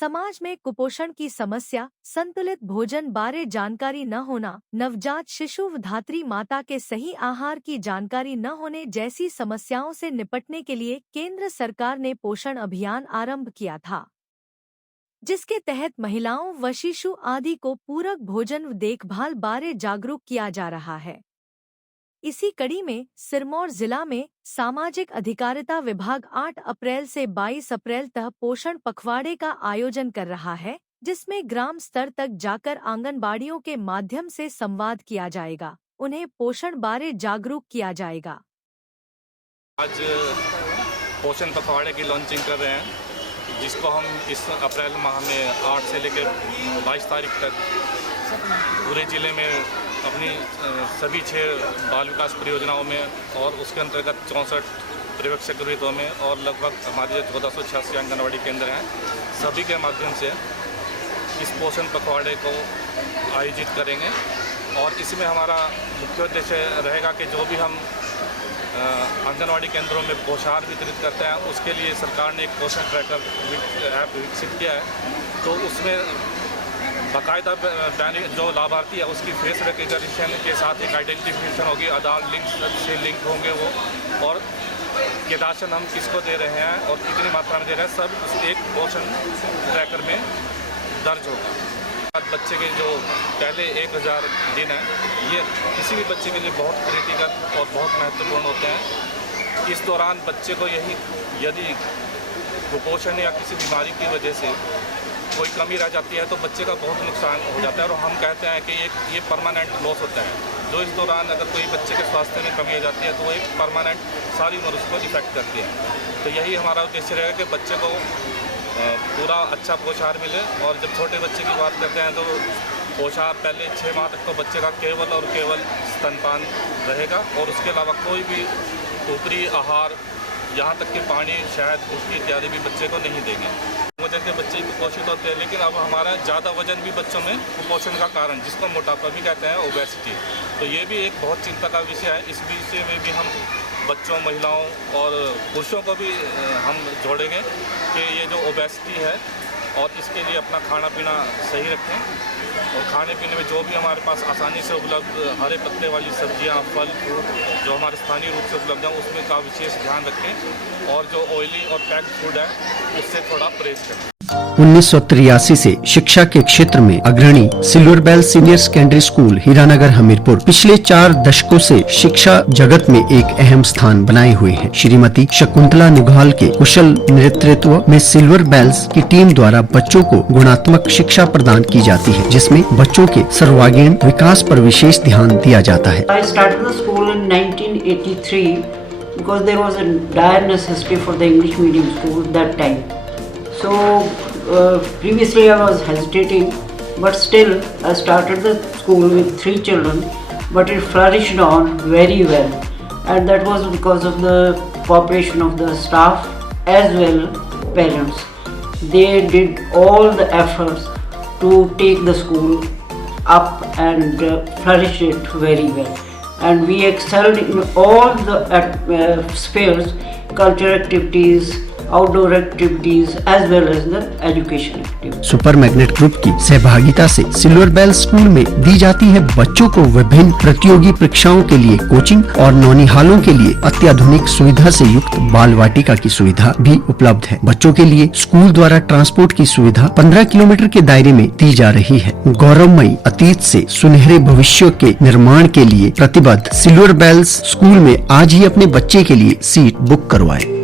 समाज में कुपोषण की समस्या, संतुलित भोजन बारे जानकारी न होना, नवजात शिशु व धात्री माता के सही आहार की जानकारी न होने जैसी समस्याओं से निपटने के लिए केंद्र सरकार ने पोषण अभियान आरंभ किया था, जिसके तहत महिलाओं व शिशु आदि को पूरक भोजन व देखभाल बारे जागरूक किया जा रहा है। इसी कड़ी में सिरमौर जिला में सामाजिक अधिकारिता विभाग 8 अप्रैल से 22 अप्रैल तक पोषण पखवाड़े का आयोजन कर रहा है, जिसमें ग्राम स्तर तक जाकर आंगनबाड़ियों के माध्यम से संवाद किया जाएगा, उन्हें पोषण बारे जागरूक किया जाएगा। आज पोषण पखवाड़े की लॉन्चिंग कर रहे हैं, जिसको हम इस अप्रैल माह में 8 से लेकर 22 तारीख तक पूरे जिले में अपनी सभी 6 बाल विकास परियोजनाओं में और उसके अंतर्गत 64 पर्यवेक्षक गृहों में और लगभग हमारे 1486 आंगनबाड़ी केंद्र हैं, सभी के माध्यम से इस पोषण पखवाड़े को आयोजित करेंगे। और इसमें हमारा मुख्य उद्देश्य रहेगा कि जो भी हम आंगनबाड़ी केंद्रों में पोषाहार वितरित करते हैं, उसके लिए सरकार ने एक पोषण ट्रैकर ऐप विकसित किया है। तो उसमें बाकायदा जो लाभार्थी है उसकी फेस रिकग्निशन के साथ एक आइडेंटिफिकेशन होगी, आधार लिंक से लिंक होंगे वो, और के राशन हम किसको दे रहे हैं और कितनी मात्रा में दे रहे हैं, सब एक पोषण ट्रैकर में दर्ज होगा। बच्चे के जो पहले 1000 दिन हैं, ये किसी भी बच्चे के लिए बहुत क्रिटिकल और बहुत महत्वपूर्ण होते हैं। इस दौरान बच्चे को यदि कुपोषण या किसी बीमारी की वजह से कोई कमी रह जाती है तो बच्चे का बहुत नुकसान हो जाता है, और हम कहते हैं कि ये परमानेंट लॉस होता है। जो इस दौरान अगर कोई बच्चे के स्वास्थ्य में कमी आ जाती है तो वो एक परमानेंट सारी उम्र उसको इफेक्ट करती है। तो यही हमारा उद्देश्य रहेगा कि बच्चे को पूरा अच्छा पोषाहार मिले। और जब छोटे बच्चे की बात करते हैं तो पोषाहार पहले 6 माह तक तो बच्चे का केवल और केवल स्तनपान रहेगा, और उसके अलावा कोई भी ऊपरी आहार, यहाँ तक कि पानी, शहद, दूध इत्यादि भी बच्चे को नहीं देंगे। वजन के बच्चे कुपोषित होते हैं, लेकिन अब हमारा ज़्यादा वजन भी बच्चों में कुपोषण का कारण, जिसको मोटापा भी कहते हैं, ओबेसिटी, तो ये भी एक बहुत चिंता का विषय है। इस विषय में भी हम बच्चों, महिलाओं और पुरुषों को भी हम जोड़ेंगे कि ये जो ओबेसिटी है, और इसके लिए अपना खाना पीना सही रखें, और खाने पीने में जो भी हमारे पास आसानी से उपलब्ध हरे पत्ते वाली सब्जियां, फल, फ्रूट जो हमारे स्थानीय रूप से उपलब्ध हैं, उसमें का विशेष ध्यान रखें, और जो ऑयली और पैक्ड फूड है उससे थोड़ा परहेज करें। 1983 से शिक्षा के क्षेत्र में अग्रणी silver bell senior secondary school Hiranagar Hamirpur पिछले 4 दशकों से शिक्षा जगत में एक अहम स्थान बनाए हुए है। श्रीमती शकुंतला निघाल के कुशल नेतृत्व में सिल्वर बेल्स की टीम द्वारा बच्चों को गुणात्मक शिक्षा प्रदान की जाती है, जिसमें बच्चों के सर्वांगीण विकास पर विशेष ध्यान दिया जाता है। I started the school in 1983 because there was a dire necessity for the English medium school that time. So previously I was hesitating, but still I started the school with 3 children, but it flourished on very well, and that was because of the cooperation of the staff as well parents. They did all the efforts to take the school up and flourish it very well, and we excelled in all the spheres, cultural activities, outdoor activities as well as the education activities. Super magnet group की सहभागिता से silver bell school में दी जाती है बच्चों को विभिन्न प्रतियोगी परीक्षाओं के लिए कोचिंग, और नौनिहालों के लिए अत्याधुनिक सुविधा से युक्त बाल वाटिका की सुविधा भी उपलब्ध है। बच्चों के लिए स्कूल द्वारा ट्रांसपोर्ट की सुविधा 15 किलोमीटर के दायरे में दी जा रही है। गौरवमयी अतीत से सुनहरे भविष्य के निर्माण के लिए प्रतिबद्ध सिल्वर बेल्स स्कूल में आज ही अपने बच्चे के लिए सीट बुक करवाएं।